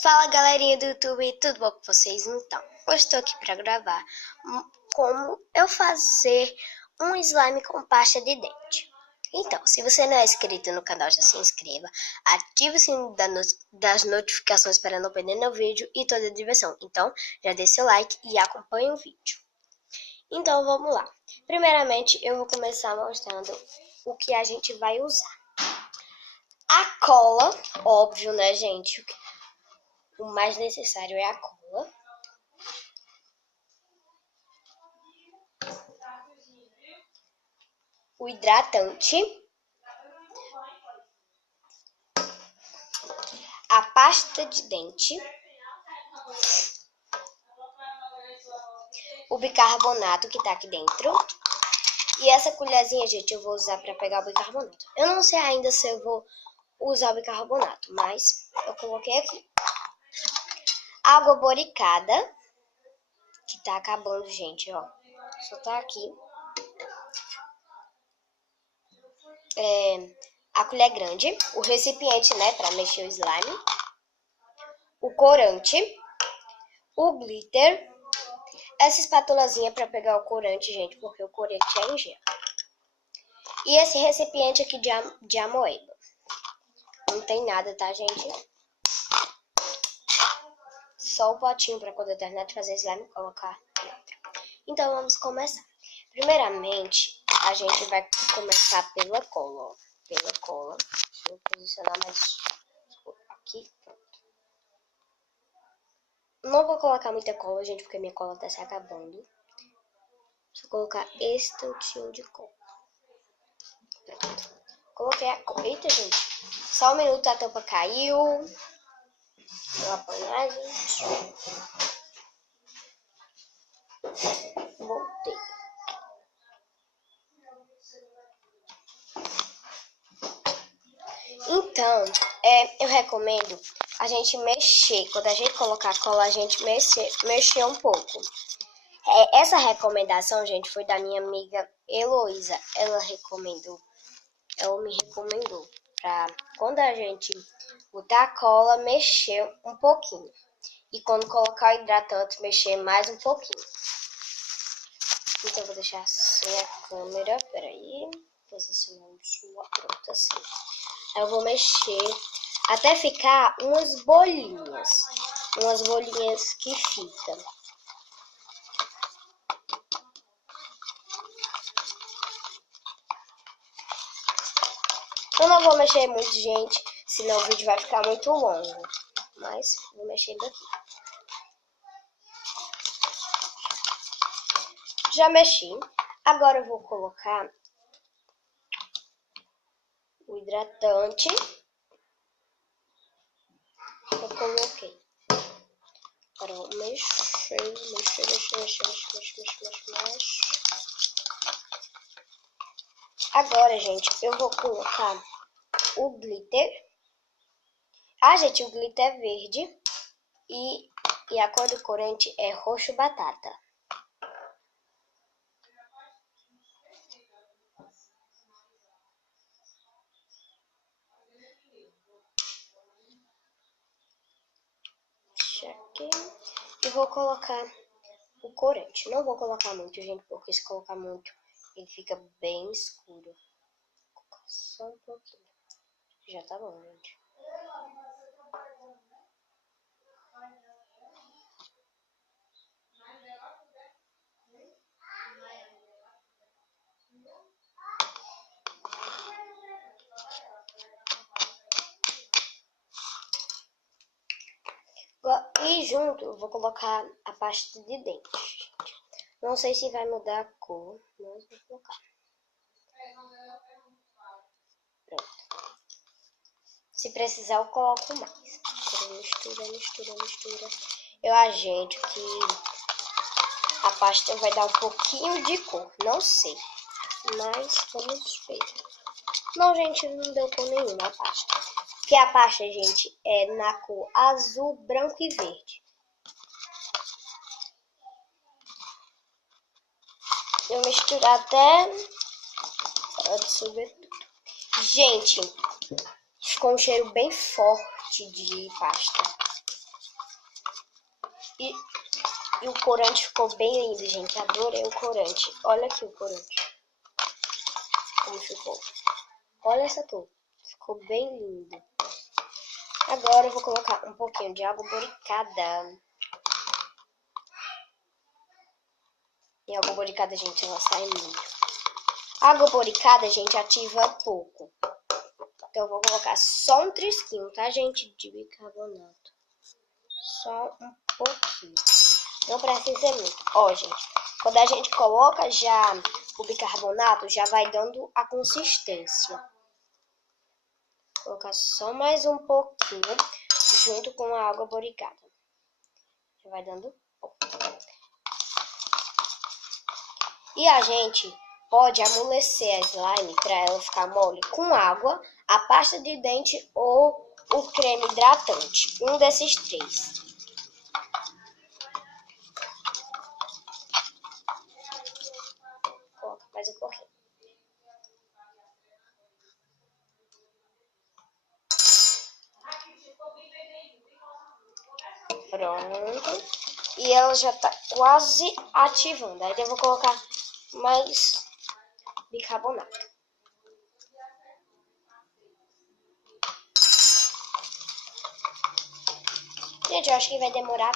Fala galerinha do YouTube, tudo bom com vocês? Então, hoje estou aqui para gravar como eu fazer um slime com pasta de dente. Então, se você não é inscrito no canal, já se inscreva, ative o sininho das notificações para não perder meu vídeo e toda a diversão. Então, já dê seu like e acompanhe o vídeo. Então, vamos lá. Primeiramente, eu vou começar mostrando o que a gente vai usar. A cola, óbvio, né, gente? O mais necessário é a cola. O hidratante. A pasta de dente. O bicarbonato que tá aqui dentro. E essa colherzinha, gente, eu vou usar pra pegar o bicarbonato. Eu não sei ainda se eu vou usar o bicarbonato, mas eu coloquei aqui. Água boricada, que tá acabando, gente, ó. Só tá aqui. A colher grande, o recipiente, né, pra mexer o slime. O corante, o glitter. Essa espátulazinha pra pegar o corante, gente, porque o corante é em gel. E esse recipiente aqui de amoeba. Não tem nada, tá, gente? Só o potinho para quando eu terminar de fazer slime colocar dentro. Então vamos começar. Primeiramente, a gente vai começar pela cola, ó. Pela cola. Vou posicionar mais aqui. Pronto. Não vou colocar muita cola, gente, porque minha cola tá se acabando. Vou colocar esse tantinho de cola. Pronto. Coloquei a cola. Eita, gente. Só um minuto, a tampa caiu. Vou apanhar, gente. Voltei. Então, eu recomendo a gente mexer. Quando a gente colocar a cola, a gente mexer um pouco. Essa recomendação, gente, foi da minha amiga Heloísa. Ela me recomendou pra quando a gente botar a cola, mexer um pouquinho. E quando colocar o hidratante, mexer mais um pouquinho. Então, eu vou deixar sem a câmera. Peraí. Posicionando pronto assim. Aí eu vou mexer até ficar umas bolinhas. Umas bolinhas que ficam. Eu não vou mexer muito, gente, senão o vídeo vai ficar muito longo. Mas vou mexendo aqui. Já mexi. Agora eu vou colocar o hidratante. Eu coloquei. Agora eu vou mexer. Agora, gente, eu vou colocar o glitter. Ah, gente, o glitter é verde. E a cor do corante é roxo batata. Aqui. E vou colocar o corante. Não vou colocar muito, gente, porque se colocar muito, ele fica bem escuro. Vou colocar só um pouquinho. Já tá bom, gente. E junto eu vou colocar a pasta de dente. Não sei se vai mudar a cor, mas vou colocar. Pronto. Se precisar eu coloco mais. Mistura. Eu ajeito que a pasta vai dar um pouquinho de cor. Não sei. Mas vamos ver. Não, gente, não deu cor nenhuma a pasta. Porque a pasta, gente, é na cor azul, branco e verde. Eu misturo até dissolver tudo. Gente, ficou um cheiro bem forte de pasta. E, e o corante ficou bem lindo, gente. Adorei o corante. Olha aqui o corante. Como ficou. Olha essa cor. Ficou bem lindo. Agora eu vou colocar um pouquinho de água boricada. E a água boricada, gente, ela sai muito. A água boricada, gente, ativa pouco. Então eu vou colocar só um trisquinho, tá, gente? De bicarbonato. Só um pouquinho. Não precisa ser muito. Ó, gente, quando a gente coloca já o bicarbonato, já vai dando a consistência. Vou colocar só mais um pouquinho junto com a água boricada. Já vai dando pouco. E a gente pode amolecer a slime para ela ficar mole com água, a pasta de dente ou o creme hidratante. Um desses três. Coloca mais um pouquinho. Pronto. E ela já tá quase ativando. Aí eu vou colocar mais bicarbonato. Gente, eu acho que vai demorar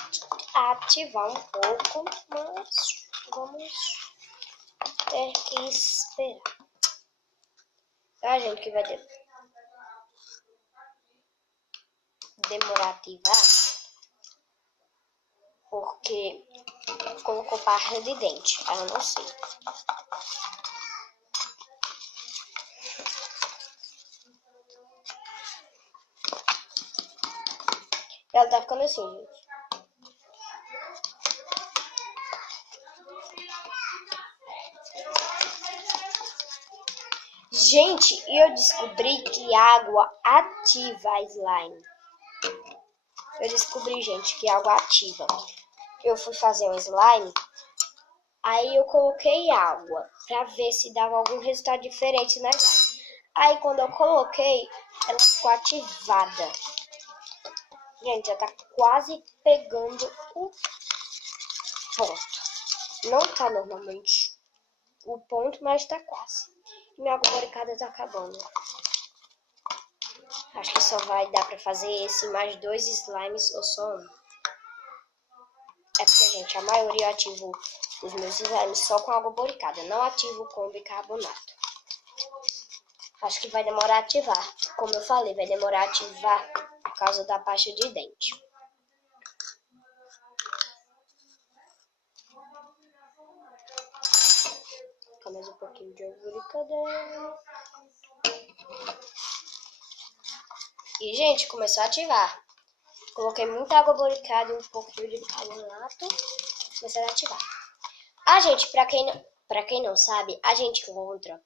a ativar um pouco, mas vamos ter que esperar. Tá, gente, que vai demorar a ativar, porque colocou pasta de dente. Aí eu não sei. Ela tá ficando assim, gente. Gente, eu descobri que água ativa a slime. Eu descobri, gente, que água ativa. Eu fui fazer um slime, aí eu coloquei água pra ver se dava algum resultado diferente na slime. Aí quando eu coloquei, ela ficou ativada. Gente, já tá quase pegando o ponto. Não tá normalmente o ponto, mas tá quase. Minha água boricada tá acabando. Acho que só vai dar pra fazer esse mais 2 slimes ou só um. É porque, gente, a maioria eu ativo os meus slimes só com água boricada. Não ativo com bicarbonato. Acho que vai demorar a ativar. Como eu falei, vai demorar a ativar por causa da pasta de dente. Colocar mais um pouquinho de água boricada. E, gente, começou a ativar. Coloquei muita água boricada e um pouquinho de bicarbonato. Começou a ativar. Ah, gente, pra quem não sabe, a gente encontra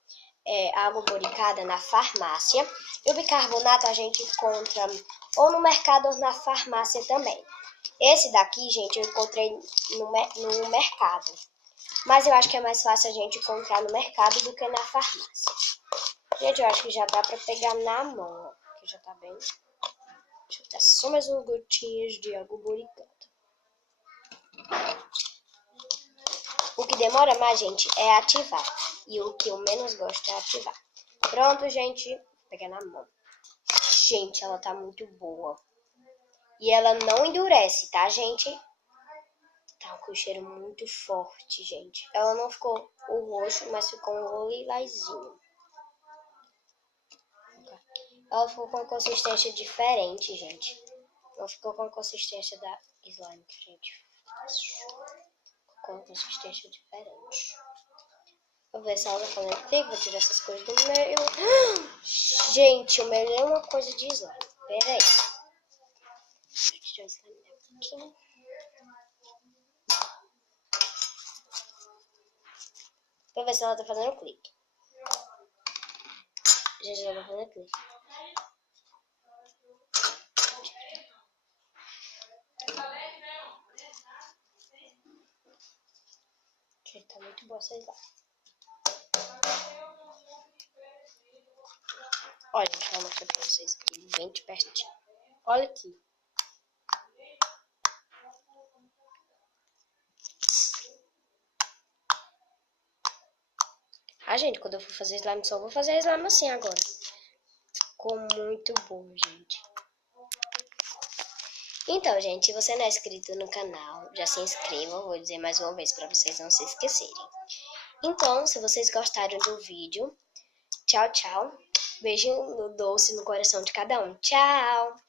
água boricada na farmácia. E o bicarbonato a gente encontra ou no mercado ou na farmácia também. Esse daqui, gente, eu encontrei no mercado. Mas eu acho que é mais fácil a gente encontrar no mercado do que na farmácia. Gente, eu acho que já dá pra pegar na mão, ó. Que já tá bem. Deixa eu dar só mais umas gotinhas de água boricada. O que demora mais, gente, é ativar. E o que eu menos gosto é ativar. Pronto, gente. Vou pegar na mão. Gente, ela tá muito boa. E ela não endurece, tá, gente? Tá com o cheiro muito forte, gente. Ela não ficou o roxo, mas ficou um lilazinho. Ela ficou com uma consistência diferente, gente. Não ficou com a consistência da slime, gente. Com uma consistência diferente. Vou ver se ela tá falando clique, vou tirar essas coisas do meio. Gente, o meio é uma coisa de slime. Pera aí. Deixa eu tirar o slime daqui. Vou ver se ela tá fazendo clique. Gente, ela tá fazendo clique. Gente, tá muito boa essa slime. Olha, gente, vou mostrar pra vocês aqui, bem de pertinho. Olha aqui. tá, gente? Quando eu for fazer slime, só vou fazer slime assim agora. Ficou muito bom, gente. Então, gente, se você não é inscrito no canal, já se inscreva. Vou dizer mais uma vez para vocês não se esquecerem. Então, se vocês gostaram do vídeo, tchau, tchau. Beijo no doce no coração de cada um. Tchau!